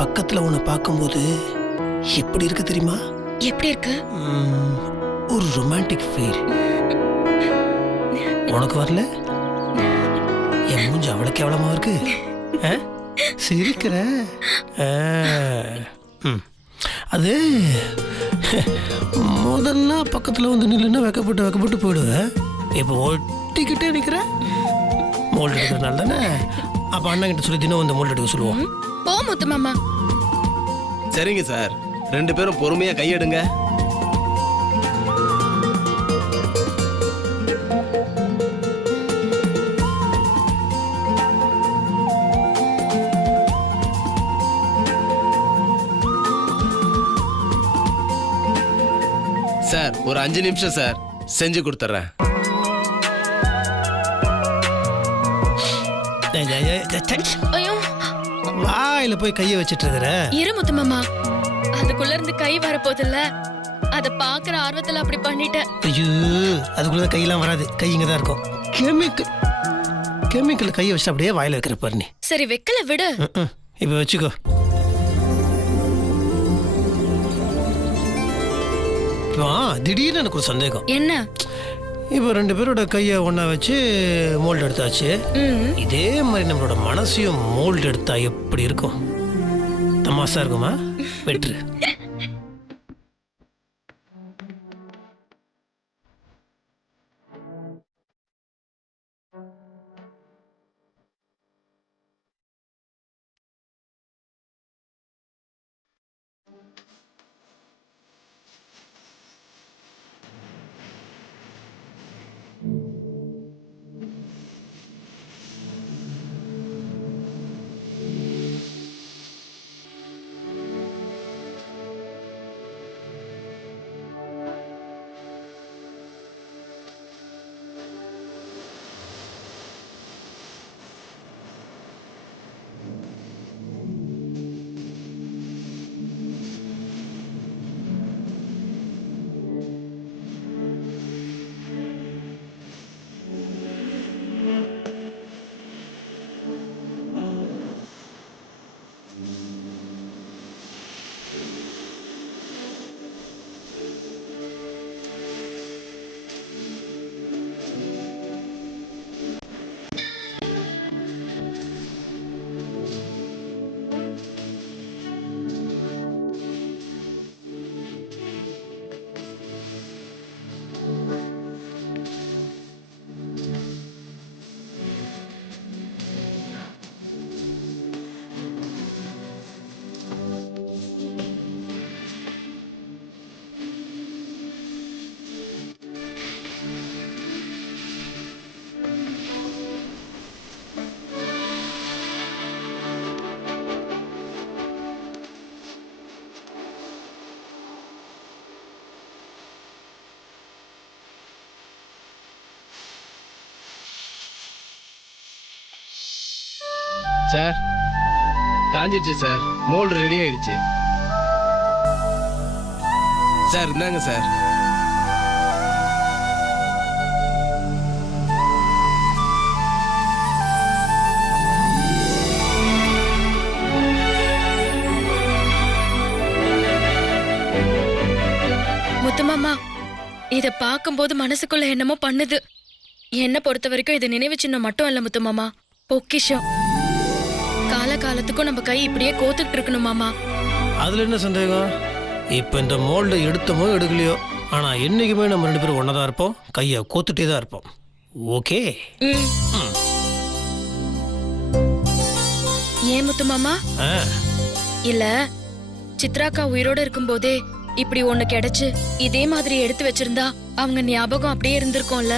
பக்கத்துல உன்னை பார்க்கும்போது எப்படி இருக்கு தெரியுமா? எப்படி இருக்கு? ஒரு ரொமான்டிக் ஃபீல். உனக்கு வரல? என் மூஞ்சி அவ்வளவு கேவலமா இருக்கு. சிரிக்கிற அது முதல்ல பக்கத்துல வந்து நில்லுன்னா வெக்கப்பட்டு போயிடுவேன். இப்போ ஒட்டிக்கிட்டே நிக்கிற. மோல்டு எடுக்கிறதுனால தானே. அப்ப அண்ணன் கிட்ட சொல்லி தினம் வந்து மோல்டு எடுக்க சொல்லுவோம். போ முத்து மாமா. சரிங்க சார், 2 பேரும் பொறுமையா கையெடுங்க. சார் ஒரு 5 நிமிஷம் சார், செஞ்சு கொடுத்துட்றேன். ஐயோ, வாயில போய் கையை வச்சிட்டு இருக்கிற. இரு முத்து மாமா, அதுக்குள்ள இருந்து கை வரப்போதில்ல, அத பாக்குற ஆர்வத்துல அப்படி பண்ணிட்டேன். ஐயோ, அதுக்குள்ள கையெல்லாம் வராது, கை இங்க தான் இருக்கும். கெமிக்கல் கையை வச்சு அப்படியே வாயில வைக்கிற பாரு நீ. சரி வைக்கல விடு. இப்ப வச்சுக்கோ. திடீர்னு எனக்கு ஒரு சந்தேகம். என்ன? இப்போ 2 பேரோட கையை ஒண்ணா வச்சு மோல்டு எடுத்தாச்சு. இதே மாதிரி நம்மளோட மனசையும் மோல்டு எடுத்தா எப்படி இருக்கும்? தமாசா இருக்குமா? வெற்று. சார் காஞ்சிடுச்சு சார், மோல்டு ரெடி ஆயிடுச்சு சார். இந்தாங்க சார். முத்துமாமா, இத பாக்கும்போது மனசுக்குள்ள என்னமோ பண்ணுது. என்ன பொறுத்த வரைக்கும் இது நினைவு சின்னம் மட்டும் இல்ல முத்துமாமா, பொக்கிஷம். காலத்துக்கும் நம்ம கை இப்படியே கோத்துட்டு இருக்கணும் மாமா. அதுல என்ன சந்தேகம்? இப்ப இந்த மோல்டு எடுத்தமோ எடுக்கலையோ, ஆனா என்னைக்குமே நம்ம 2 பேரும் ஒன்னதான் இருப்போம், கையை கோத்துட்டே தான் இருப்போம். ஓகே? ஏன் முத்து மாமா? இல்ல, சித்ராக்கா உயிரோட இருக்கும் போதே இப்படி ஒண்ணு கிடைச்சு இதே மாதிரி எடுத்து வச்சிருந்தா அவங்க ஞாபகம் அப்படியே இருந்திருக்கும்ல.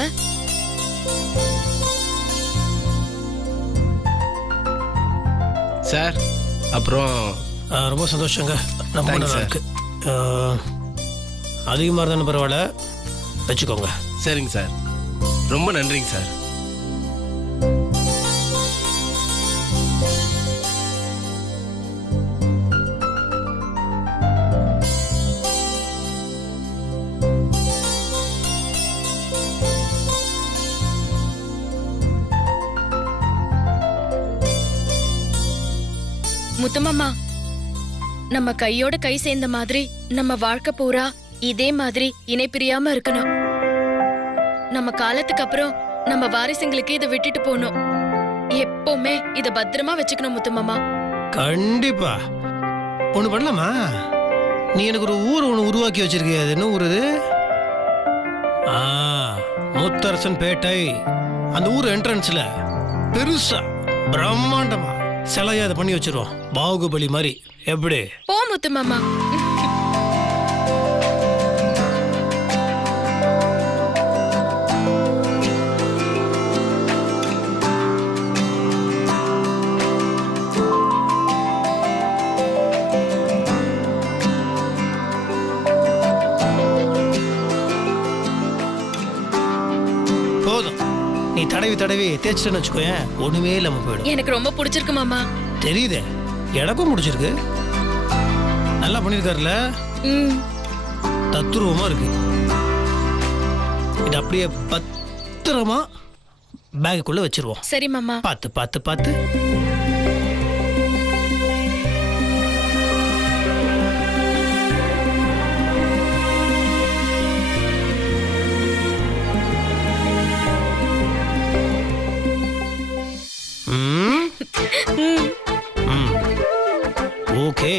சார் அப்புறம் ரொம்ப சந்தோஷங்க. நம்ம இருக்கு அதிகமாக இருந்தாலும் பரவாயில்ல, வச்சுக்கோங்க. சரிங்க சார், ரொம்ப நன்றிங்க சார். முத்துமாமா, நம்ம கையோட கை சேர்ந்த மாதிரி நம்ம வாழ்க்கை பூரா இதே மாதிரி இணை பிரியாம இருக்கணும். நம்ம காலத்துக்கு அப்புறம் நம்ம வாரிசுங்களுக்கு இதை விட்டுட்டு போகணும். எப்பவுமே இத பத்திரமா வச்சுக்கணும் முத்துமாமா. கண்டிப்பா. ஒண்ணு பண்ணலாமா? நீ எனக்கு ஒரு ஊர் ஒன்று உருவாக்கி வச்சிருக்கிய. அது என்ன ஊர் இது? முத்தரசன் பேட்டை. அந்த ஊர் என்ட்ரன்ஸ்ல பெருசா பிரம்மாண்டமா சிலையா அதை பண்ணி வச்சிருவோம். பாகுபலி மாதிரி. எப்படி? போ முத்துமாமா. போதும். நீ தடவி தடவி தேய்ச்சிட்டேன்னு வச்சுக்கோயேன், ஒண்ணுமே இல்லாம போயிடும். எனக்கு ரொம்ப பிடிச்சிருக்கு மாமா. தெரியுதே, எனக்கும் முடிச்சிருக்கு. நல்லா பண்ணிருக்காருல. தத்துருவமா இருக்கு. இது அப்படியே பத்திரமா பேக்குள்ள வச்சிருவோம். சரி மாமா. பார்த்து பார்த்து பார்த்து. ஓகே.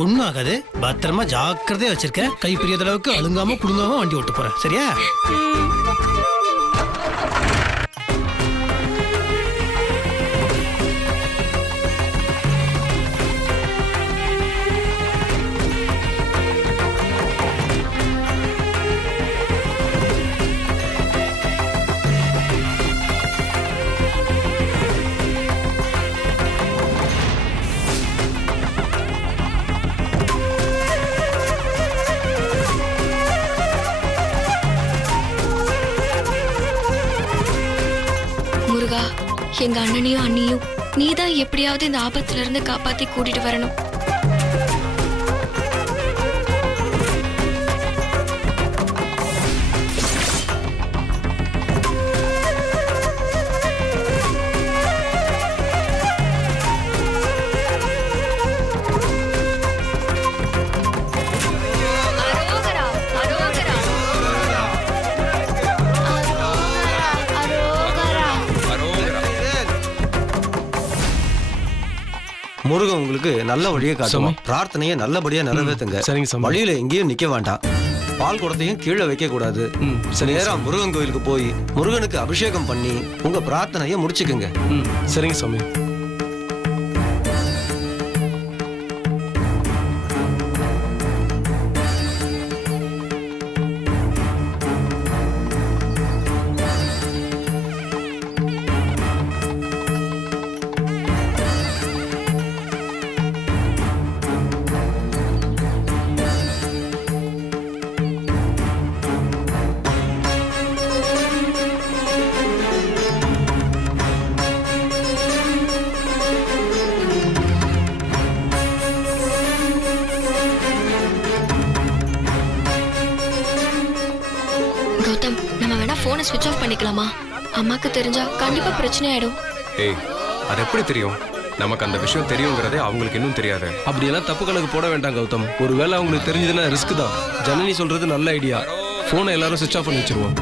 ஒன்னும் ஆகாது. பத்திரமா ஜாக்கிரதையா வச்சிருக்கேன். கை பிரியாத அளவுக்கு அழுங்காம குடுங்காம வண்டி ஓட்டு போறேன். சரியா? முருகா, எங்க அண்ணனையும் அண்ணியும் நீதான் எப்படியாவது இந்த ஆபத்துல இருந்து காப்பாத்தி கூட்டிட்டு வரணும். முருகன் உங்களுக்கு நல்ல வழியை காட்டுவோம். பிரார்த்தனையை நல்லபடியா நிறைவேற்றுங்க. சரிங்க சாமி. வழியில எங்கேயும் நிக்க வேண்டாம். பால் குடத்தையும் கீழே வைக்க கூடாது. நேரா முருகன் கோயிலுக்கு போய் முருகனுக்கு அபிஷேகம் பண்ணி உங்க பிரார்த்தனையை முடிச்சுக்குங்க. சரிங்க சாமி. கௌதம், நம்ம வேணா போனை ஸ்விட்ச் ஆஃப் பண்ணிக்கலாமா? அம்மாக்கு தெரிஞ்சா கண்டிப்பா பிரச்சனை ஆயிடும். ஏய், அது எப்படி தெரியும்? நமக்கு அந்த விஷயம் தெரியுங்கிறதே அவங்களுக்கு இன்னும் தெரியாது. அப்படியெல்லாம் தப்பு கணக்கு போட வேண்டாம் கௌதம். ஒருவேளை அவங்களுக்கு தெரிஞ்சதுன்னா ரிஸ்க் தான். ஜனனி சொல்றது நல்ல ஐடியா. போனை எல்லாரும் சுவிட்ச் ஆஃப் பண்ணி வச்சிருவோம்.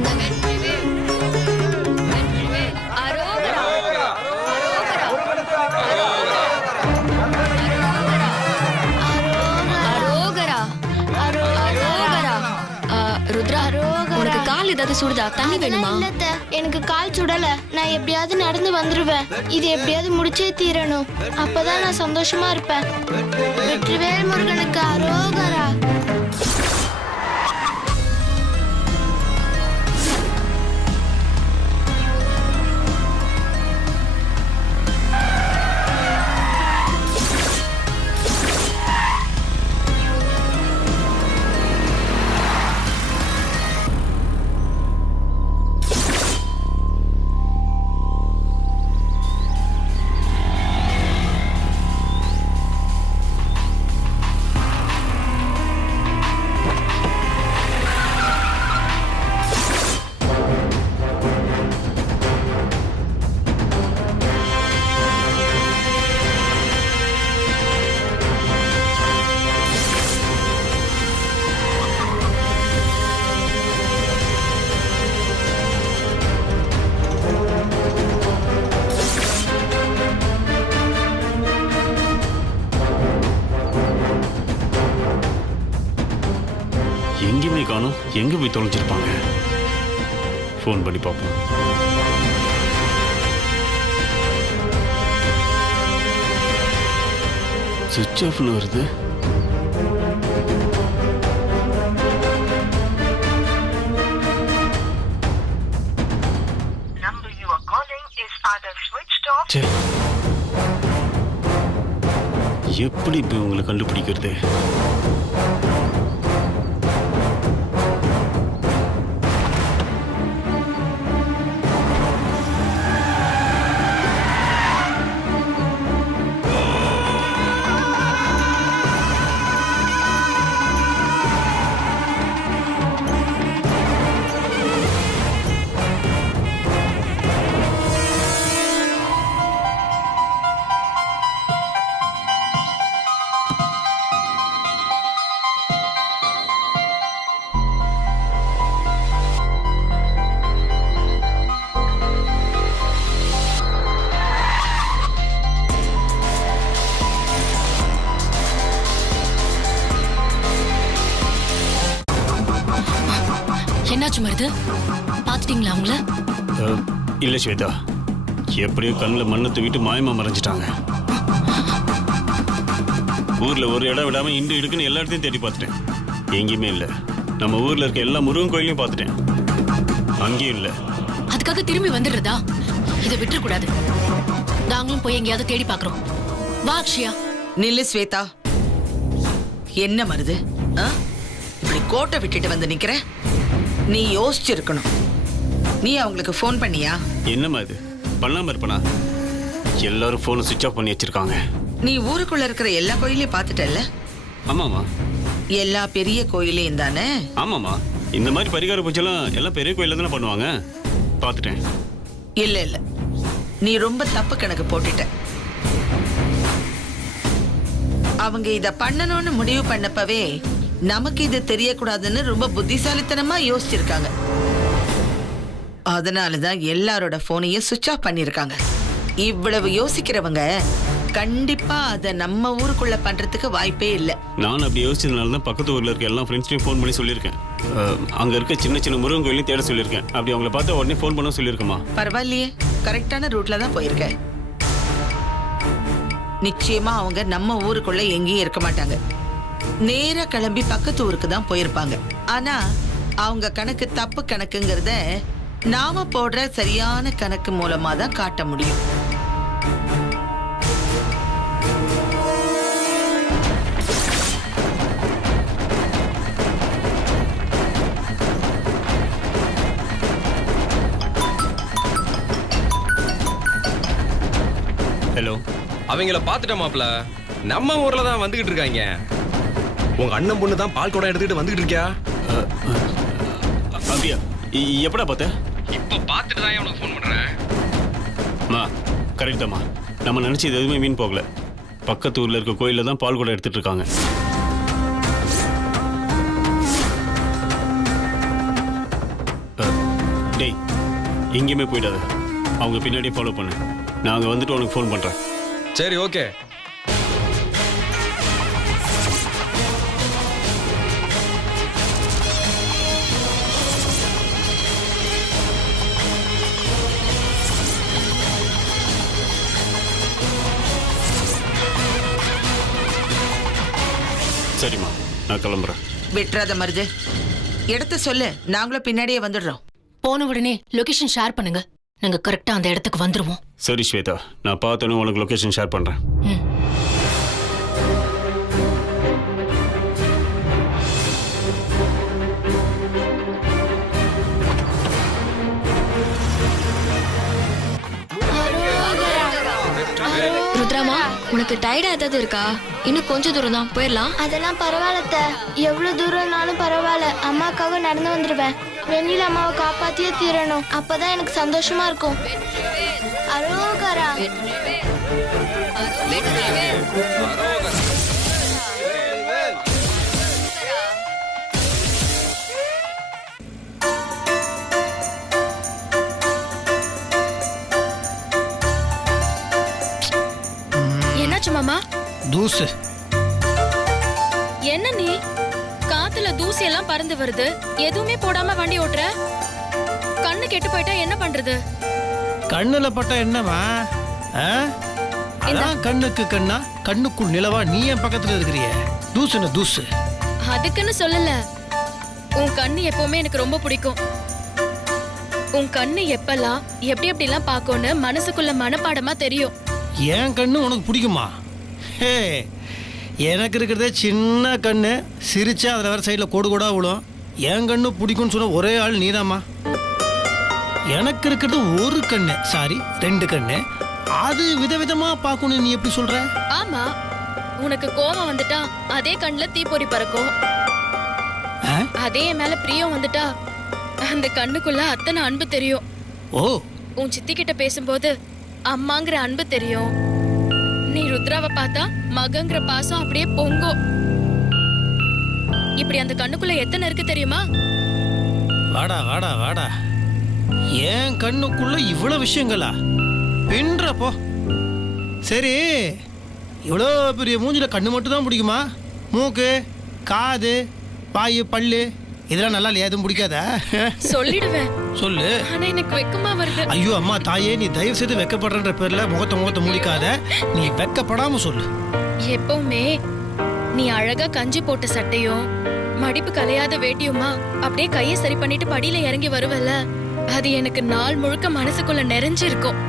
இந்தாங்க. ருத்ரா, உனக்கு கால் ஏதாவது சுடுதா? தண்ணி வேணுமா? எனக்கு கால் சுடல. நான் எப்படியாவது நடந்து வந்துருவேன். இது எப்படியாவது முடிச்சே தீரணும். அப்பதான் நான் சந்தோஷமா இருப்பேன். வெற்றிவேல் முருகனுக்கு அரோகரா. காணும், எங்க போய் தொலைஞ்சிருப்பாங்க? ஃபோன் பண்ணி பார்ப்போம். சுவிட்ச் ஆஃப்னு வருது. ச்சே. எப்படி இப்போ உங்களை கண்டுபிடிக்கிறது? என்னாச்சு மருது? பாத்துட்டீங்களா அவங்கள? இல்லை ஸ்வேதா, எப்படியோ கண்ணில் மண்ணை தூக்கிட்டு மாயமா மறைஞ்சிட்டாங்க. ஊர்ல ஒரு இடம் விடாம இண்டு இடுக்குன்னு எல்லா இடத்தையும் தேடி பார்த்துட்டேன், எங்கேயுமே இல்லை. நம்ம ஊர்ல இருக்க எல்லா முருகன் கோயிலையும் பார்த்துட்டேன், அங்கேயும் இல்லை. அதுக்காக திரும்பி வந்துடுறதா? இதை விட்டுறக்கூடாது. நாங்களும் போய் எங்கேயாவது தேடி பார்க்கறோம். வா அக்ஷயா. நில்லு ஸ்வேதா. என்ன மருது? இப்படி கோட்டை விட்டுட்டு வந்து நிக்கிற? நீ யோசிச்சிருக்கணும். நீ அவங்களுக்கு ஃபோன் பண்ணியா? என்னம்மா இது, பண்ணாம இருப்பனா? எல்லாரும் ஃபோனை சுவிட்ச் ஆஃப் பண்ணி வச்சிருக்காங்க. நீ ஊருக்குள்ள இருக்கிற எல்லா கோயிலையும் பார்த்துட்டல்ல? ஆமாம்மா. எல்லா பெரிய கோயிலையும் தானே? ஆமாம்மா, இந்த மாதிரி பரிகார பூஜைலாம் எல்லாம் பெரிய கோயிலில் தானே பண்ணுவாங்க, பார்த்துட்டேன். இல்ல இல்ல, நீ ரொம்ப தப்பு கணக்கு போட்டுட்ட. அவங்க இத பண்ணணும்னு முடிவு பண்ணப்பவே நமக்கு இது தெரியக்கூடாதுன்னு ரொம்ப புத்திசாலித்தனமா யோசிச்சிருக்காங்க. அதனாலதான் எல்லாரோட போனையும் சுவிட்ச் ஆஃப் பண்ணிருக்காங்க. இவ்வளவு யோசிக்கிறவங்க கண்டிப்பா அதை நம்ம ஊருக்குள்ள பண்றதுக்கு வாய்ப்பே இல்லை. நான் அப்படி யோசிச்சதுனால தான் பக்கத்து ஊர்ல இருக்க எல்லா ஃப்ரெண்ட்ஸ்டையும் ஃபோன் பண்ணி சொல்லியிருக்கேன். அங்க இருக்க சின்ன சின்ன முருகன் கோயிலையும் தேட சொல்லியிருக்கேன். அப்படி அவங்கள பார்த்து உடனே ஃபோன் பண்ண சொல்லியிருக்கமா? பரவாயில்லையே, கரெக்டான ரூட்ல தான் போயிருக்க. நிச்சயமா அவங்க நம்ம ஊருக்குள்ள எங்கேயும் இருக்க மாட்டாங்க. நேரா கிளம்பி பக்கத்து ஊருக்கு தான் போயிருப்பாங்க. ஆனா அவங்க கணக்கு தப்பு கணக்குங்கிறத நாம போடுற சரியான கணக்கு மூலமா தான் காட்ட முடியும். ஹலோ. அவங்கள பார்த்துட்டேன் மாப்ள, நம்ம ஊர்ல தான் வந்துகிட்டு இருக்காங்க. உங்க அண்ணன் பொண்ணு தான் பால் குடம் எடுத்துக்கிட்டு வந்துகிட்டு இருக்கியா? அப்படியா? எப்படா பார்த்த? இப்போ பார்த்துட்டு தான் உனக்கு ஃபோன் பண்றேன். மா கரெக்ட் தாம்மா, நம்ம நினைச்சது எதுவுமே மீன் போகல. பக்கத்து ஊர்ல இருக்க கோயில்ல தான் பால் குடம் எடுத்துட்டு இருக்காங்க. டேய், எங்கேயுமே போயிடாத, அவங்க பின்னாடியே ஃபாலோ பண்ணு. நாங்க வந்துட்டு உனக்கு ஃபோன் பண்றேன். சரி, ஓகே. சரிம்மா, நான் கிளம்புறேன். விட்டுறாத மருது, இடத்த சொல்லு, நாங்களும் பின்னாடியே வந்துடுறோம். போன உடனே லொகேஷன் ஷேர் பண்ணுங்க, நாங்க கரெக்டா அந்த இடத்துக்கு வந்துருவோம். சரி ஸ்வேதா, நான் பார்த்தோன்னே உனக்கு லொகேஷன் ஷேர் பண்றேன். ருத்ராமா, உனக்கு டயர்டா ஏதாவது இருக்கா? இன்னும் கொஞ்சம் தூரம் தான், போயிடலாம். அதெல்லாம் பரவாயில்ல. எவ்வளவு தூரம்னாலும் பரவாயில்ல, அம்மாக்காக நடந்து வந்துடுவேன். வெண்ணில அம்மாவை காப்பாத்தியே தீரணும், அப்பதான் எனக்கு சந்தோஷமா இருக்கும். அரோகரா. என்னாச்சு மாமா? தூசு. என்ன நீ காத்துல கண்ணுல தூசி எல்லாம் பறந்து வருது, எதுவுமே போடாம வண்டி ஓட்டுற. கண்ணு கெட்டு போயிட்டா என்ன பண்றது? கண்ணுல பட்டா என்னமா? அதான் கண்ணுக்கு கண்ணா, கண்ணுக்குள் நிலவா நீ என் பக்கத்துல இருக்கிறிய. தூசுன தூசு. அதுக்குன்னு சொல்லல, உன் கண்ணு எப்பவுமே எனக்கு ரொம்ப பிடிக்கும். உன் கண்ணு எப்பெல்லாம் எப்படி எப்படிலாம் பார்க்கும்னு மனசுக்குள்ள மனப்பாடமா தெரியும். என் கண்ணு உனக்கு பிடிக்குமா? ஹே, எனக்கு இருக்கிறதே சின்ன கண்ணு, சிரிச்சா அதில் வேற சைடில் கோடு கோடா விழும். என் கண்ணு பிடிக்கும்னு சொன்ன ஒரே ஆள் நீதாம்மா. எனக்கு இருக்கிறது ஒரு கண்ணு, சாரி 2 கண்ணு, அது விதவிதமா பார்க்கணும். நீ எப்படி சொல்ற? ஆமா, உனக்கு கோபம் வந்துட்டா அதே கண்ணுல தீப்பொறி பறக்கும். ஆ? அதே என் மேல பிரியம் வந்துட்டா அந்த கண்ணுக்குள்ள அத்தனை அன்பு தெரியும். ஓ, உன் சித்தி கிட்ட பேசும்போது அம்மாங்கிற அன்பு தெரியும். நீ ருத்ராவை பார்த்தா மகங்கிற பாசம் அப்படியே பொங்கும். இப்படி அந்த கண்ணுக்குள்ள எத்தனை இருக்கு தெரியுமா? வாடா வாடா வாடா, என் கண்ணுக்குள்ள இவ்வளவு விஷயங்களா? பின்றப்போ சரி, இவ்வளோ பெரிய மூஞ்சில கண்ணு மட்டும் தான் பிடிக்குமா? மூக்கு, காது, வாயு, பல்லு இதெல்லாம் நல்லா இல்லையா? எதுவும் பிடிக்காதா? சொல்லிடுவேன், சொல்லு. ஆனா எனக்கு வெக்கமா வருது. ஐயோ அம்மா தாயே, நீ தயவு செய்து வெக்கப்படுறன்ற பேர்ல முகத்தை முடிக்காத. நீ வெக்கப்படாம சொல்லு. எப்பவுமே நீ அழகா கஞ்சி போட்ட சட்டையும் மடிப்பு கலையாத வேட்டியுமா அப்படியே கையை சரி பண்ணிட்டு படியில இறங்கி வருவல்ல, அது எனக்கு நாள் முழுக்க மனசுக்குள்ள நிறைஞ்சிருக்கும்.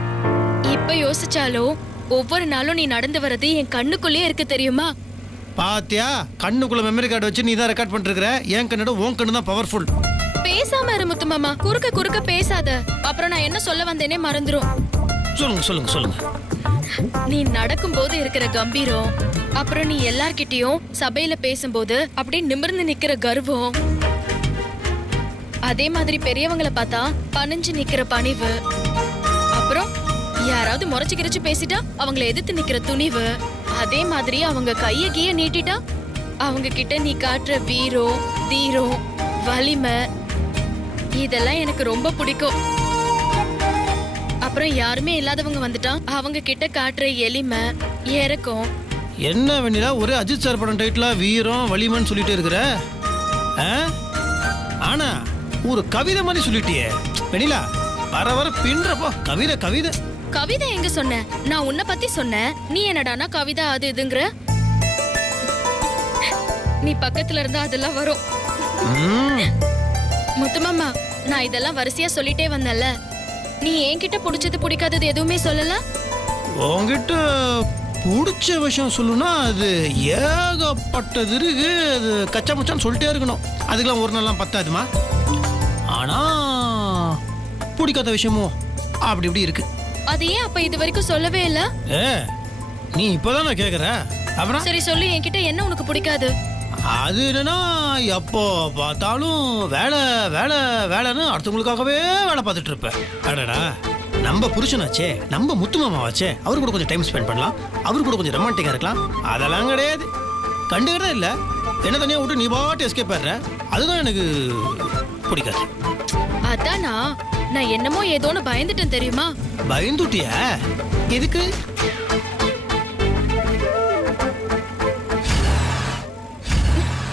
இப்ப யோசிச்சாலும் ஒவ்வொரு நாளும் நீ நடந்து வர்றது என் கண்ணுக்குள்ளேயே இருக்கு தெரியுமா? பாத்தியா, கண்ணுக்குள்ள மெமரி கார்டு வச்சு நீ தான் ரெக்கார்ட் பண்ணிட்டு இருக்கிற. என் கண்ணோட உன் கண்ணு தான் பவர்ஃபுல். பேசாம இரு முத்து மாமா, குறுக்க பேசாத. அப்புறம் நான் என்ன சொல்ல வந்தேனே மறந்துரும். சொல்லுங்க சொல்லுங்க சொல்லுங்க. நீ நடக்கும்போது இருக்கிற கம்பீரம், அப்புறம் நீ எல்லார்கிட்டயும் சபையில பேசும்போது அப்படியே நிமிர்ந்து நிக்கிற கர்வம், அதே மாதிரி பெரியவங்களை பார்த்தா பணிஞ்சு நிக்கிற பணிவு, அப்புறம் யாராவது முறைச்சு கிரிச்சு பேசிட்டா அவங்கள எதிர்த்து நிக்கிற துணிவு, அதே மாதிரி அவங்க கைய கீய நீட்டிட்டா அவங்க கிட்ட நீ காட்டுற வீரம், தீரம், வலிமை, இதெல்லாம் எனக்கு ரொம்ப பிடிக்கும். அப்புறம் யாருமே இல்லாதவங்க வந்துட்டா அவங்க கிட்ட காட்டுற எளிமை, இறக்கம். என்ன வெண்ணிலா, ஒரே அஜித் சார் படம் டைட்டிலா வீரம் வலிமைன்னு சொல்லிட்டு இருக்கிற? ஆனா ஒரு கவிதை மாதிரி சொல்லிட்டியே வெண்ணிலா. வர வர பின்றப்போ கவிதை கவிதை கவிதை எங்க சொன்ன? நான் உன்னை பத்தி சொன்னேன். நீ என்னடானா கவிதை அது இதுங்கிற? நீ பக்கத்துல இருந்தா அதெல்லாம் வரும். முத்துமாமா, நான் இதெல்லாம் வரிசையா சொல்லிட்டே வந்தேன்ல, நீ என்கிட்ட பிடிச்சது பிடிக்காதது எதுவுமே சொல்லல. உங்ககிட்ட பிடிச்ச விஷயம் சொல்லுனா அது ஏகப்பட்டது இருக்கு. அது கச்சா முச்சான்னு சொல்லிட்டே இருக்கணும். அதுக்கெல்லாம் ஒரு நாள்லாம் பத்தாதுமா. ஆனா பிடிக்காத விஷயமும் அப்படி இப்படி இருக்கு. அது ஏன் அப்ப இது வரைக்கும் சொல்லவே இல்ல? நீ இப்பதான் நான் கேக்குற. அப்புறம் சரி சொல்லு, என்கிட்ட என்ன உனக்கு பிடிக்காது? அது என்னன்னா, எப்போ பார்த்தாலும் வேலை வேலை வேலைன்னு அடுத்தவங்களுக்காகவே வேலை பார்த்துட்டு இருப்பேன். அடடா, நம்ம புருஷனாச்சே, நம்ம முத்து மாமாவாச்சே, அவரு கூட கொஞ்சம் டைம் ஸ்பெண்ட் பண்ணலாம், அவரு கூட கொஞ்சம் ரொமான்டிக்கா இருக்கலாம். அதெல்லாம் கிடையாது. கண்டுக்கிறதே இல்லை. என்ன தனியா விட்டு நீ பாட்டு எஸ்கேப் ஆடுற, அதுதான் எனக்கு பிடிக்காது. அதானா, நான் என்னமோ ஏதோன்னு பயந்துட்டேன் தெரியுமா? பயந்துட்டியா? எதுக்கு?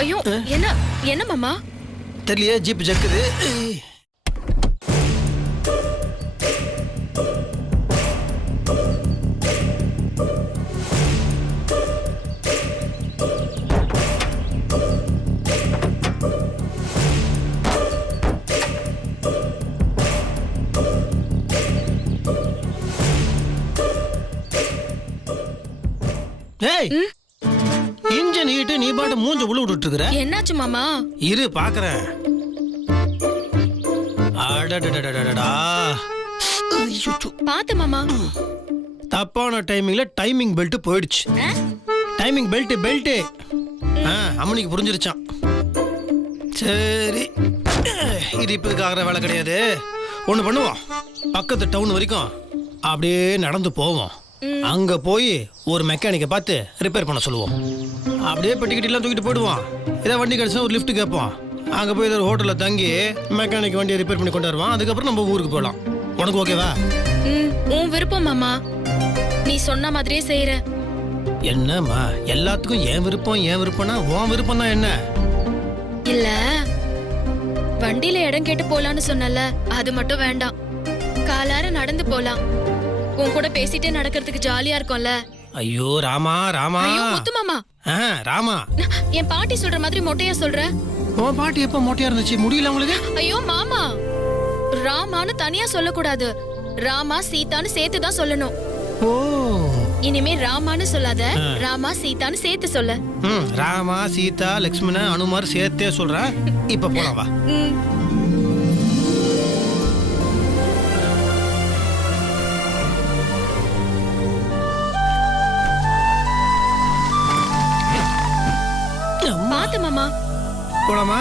ஐயோ, என்ன என்ன மாமா? தெரியலையே, ஜீப் ஜக்குது. இன்ஜின் ஹீட்டு, நீ பாட்டு மூஞ்ச உள்ள விட்டுட்டு இருக்கிற. என்னாச்சு மாமா? இரு பாக்குறேன். பாத்து மாமா. தப்பான டைமிங்ல டைமிங் பெல்ட் போயிடுச்சு. டைமிங் பெல்ட் அம்மனிக்கு புரிஞ்சிருச்சான். சரி, இது இப்ப ஆகிற வேலை கிடையாது. ஒண்ணு பண்ணுவோம், பக்கத்து டவுன் வரைக்கும் அப்படியே நடந்து போவோம். அங்க போய் ஒரு மெக்கானிக்கை பார்த்து ரிப்பேர் பண்ண சொல்லுவோம். அப்படியே பெட்டிக்கிட்டெல்லாம் தூக்கிட்டு போயிடுவோம். ஏதாவது வண்டி கிடைச்சா ஒரு லிஃப்ட் கேட்போம். அங்க போய் ஏதாவது ஹோட்டல்ல தங்கி மெக்கானிக் வண்டியை ரிப்பேர் பண்ணி கொண்டு வருவான். அதுக்கப்புறம் நம்ம ஊருக்கு போகலாம். உனக்கு ஓகேவா? உன் விருப்பம் மாமா, நீ சொன்ன மாதிரியே செய்யற. என்னம்மா, எல்லாத்துக்கும் என் விருப்பம்னா உன் விருப்பம் தான் என்ன? இல்ல வண்டியில இடம் கேட்டு போலான்னு சொன்னல, அது மட்டும் வேண்டாம். காலார நடந்து போலாம். உன் கூட பேசிட்டே நடக்கிறதுக்கு ஜாலியா இருக்கும்ல. ஐயோ ராமா ராமா. ஐயோ முத்து மாமா, ராமா, என் பாட்டி சொல்ற மாதிரி மொட்டையா சொல்ற. உன் பாட்டி எப்ப மொட்டையா இருந்துச்சு? முடியல உங்களுக்கு? ஐயோ மாமா, ராமான்னு தனியா சொல்லக்கூடாது. ராமா சீதான்னு சேர்த்து தான் சொல்லணும். ஓ. இனிமே ராமான்னு சொல்லாத, ராமா சீதான்னு சேர்த்து சொல்ல. ராமா சீதா லக்ஷ்மண அனுமார் சேர்த்தே சொல்றேன். இப்ப போலாம் வா. பாத்து மாமா. போலாமா?